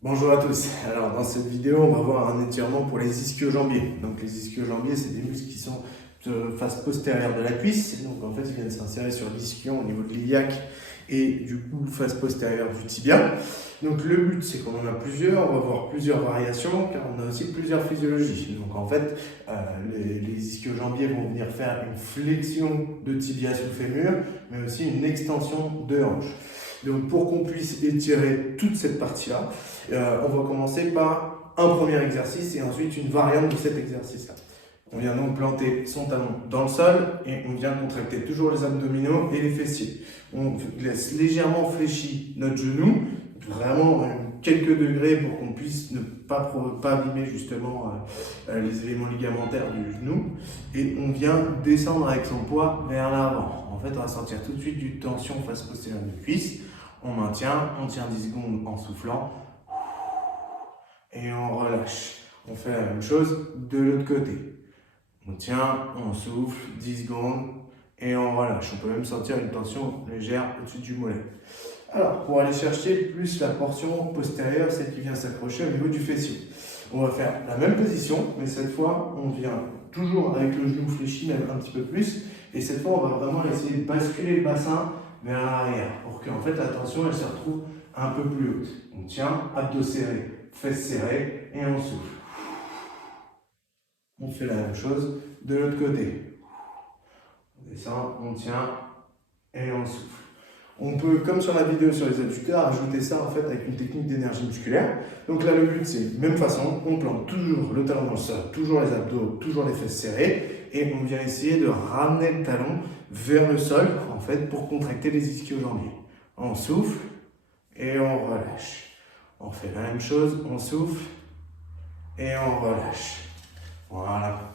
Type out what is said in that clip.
Bonjour à tous. Alors dans cette vidéo, on va voir un étirement pour les ischio-jambiers. Donc les ischio-jambiers, c'est des muscles qui sont de face postérieure de la cuisse. Donc en fait, ils viennent s'insérer sur l'ischion au niveau de l'iliaque et du coup face postérieure du tibia. Donc le but, c'est qu'on en a plusieurs, on va voir plusieurs variations car on a aussi plusieurs physiologies. Donc en fait, les ischio-jambiers vont venir faire une flexion de tibia sous fémur, mais aussi une extension de hanche. Donc pour qu'on puisse étirer toute cette partie-là, on va commencer par un premier exercice et ensuite une variante de cet exercice-là. On vient donc planter son talon dans le sol et on vient contracter toujours les abdominaux et les fessiers. On laisse légèrement fléchi notre genou, vraiment quelques degrés pour qu'on puisse ne pas abîmer justement les éléments ligamentaires du genou. Et on vient descendre avec son poids vers l'avant. En fait, on va sentir tout de suite du tension face postérieure de cuisse. On maintient, on tient 10 secondes en soufflant et on relâche. On fait la même chose de l'autre côté. On tient, on souffle 10 secondes et on relâche. On peut même sentir une tension légère au-dessus du mollet. Alors, pour aller chercher plus la portion postérieure, celle qui vient s'accrocher au niveau du fessier. On va faire la même position, mais cette fois, on vient toujours avec le genou fléchi, même un petit peu plus. Et cette fois, on va vraiment essayer de basculer le bassin vers l'arrière pour qu'en fait la tension elle se retrouve un peu plus haute. On tient, abdos serrés, fesses serrées et on souffle. On fait la même chose de l'autre côté. On descend, on tient et on souffle. On peut, comme sur la vidéo sur les adducteurs, ajouter ça en fait avec une technique d'énergie musculaire. Donc là, le but c'est même façon, on plante toujours le talon dans le sol, toujours les abdos, toujours les fesses serrées, et on vient essayer de ramener le talon vers le sol en fait pour contracter les ischio-jambiers. On souffle et on relâche. On fait la même chose, on souffle et on relâche. Voilà.